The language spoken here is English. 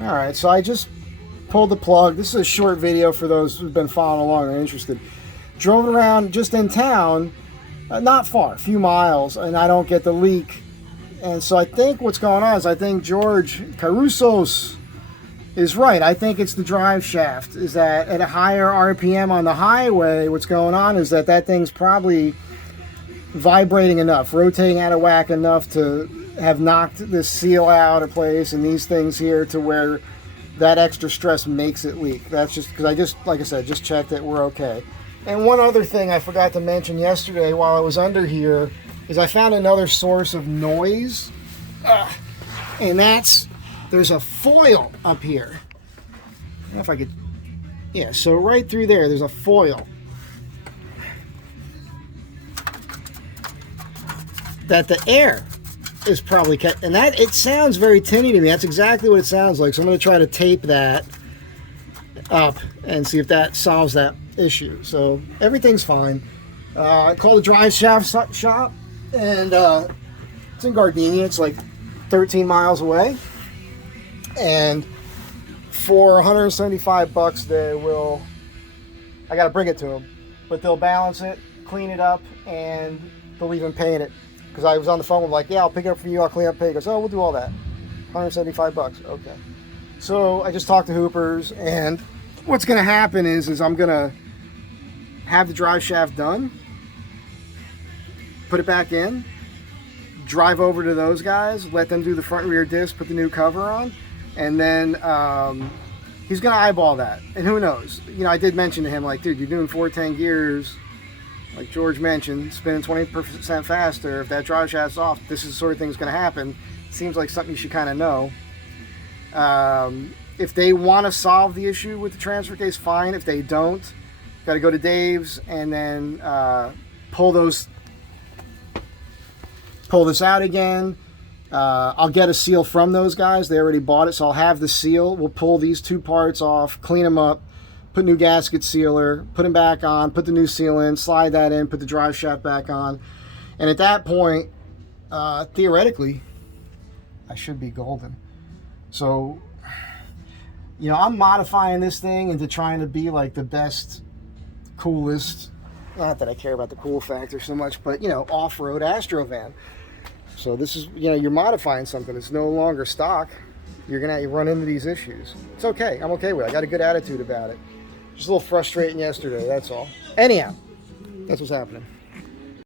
All right, so I just pulled the plug. This is a short video for those who've been following along and are interested. Drove around just in town, not far, a few miles, and I don't get the leak. And so I think what's going on is I think George Carusos is right. I think it's the drive shaft. Is that at a higher RPM on the highway, what's going on is that thing's probably vibrating enough, rotating out of whack enough to have knocked this seal out of place and these things here to where that extra stress makes it leak. That's just because I just, like I said, just checked it. We're okay. And one other thing I forgot to mention yesterday while I was under here is I found another source of noise. And there's a foil up here. I don't know if I could, yeah, so right through there's a foil. That the air is probably kept, and that it sounds very tinny to me. That's exactly what it sounds like. So I'm going to try to tape that up and see if that solves that issue. So everything's fine. I called the drive shaft shop, and it's in Gardenia. It's like 13 miles away, and for 175 bucks they will, I got to bring it to them, but they'll balance it, clean it up, and they'll even paint it. Because I was on the phone with like, yeah, I'll pick it up for you, I'll clean up, pay. He goes, oh, we'll do all that. 175 bucks. Okay. So I just talked to Hoopers, and what's going to happen is I'm going to have the drive shaft done, put it back in, drive over to those guys, let them do the front rear disc, put the new cover on, and then he's going to eyeball that. And who knows? You know, I did mention to him, like, dude, you're doing 410 gears, like George mentioned, spinning 20% faster. If that drive shaft's off, this is the sort of thing that's going to happen. Seems like something you should kind of know. If they want to solve the issue with the transfer case, fine. If they don't, got to go to Dave's and then pull this out again. I'll get a seal from those guys. They already bought it, so I'll have the seal. We'll pull these two parts off, clean them up, put new gasket sealer, put them back on, put the new seal in, slide that in, put the drive shaft back on. And at that point, theoretically, I should be golden. So, you know, I'm modifying this thing into trying to be like the best, coolest, not that I care about the cool factor so much, but, you know, off-road Astro van. So this is, you know, you're modifying something. It's no longer stock. You're going to run into these issues. It's okay. I'm okay with it. I got a good attitude about it. Just a little frustrating yesterday, that's all. Anyhow, that's what's happening.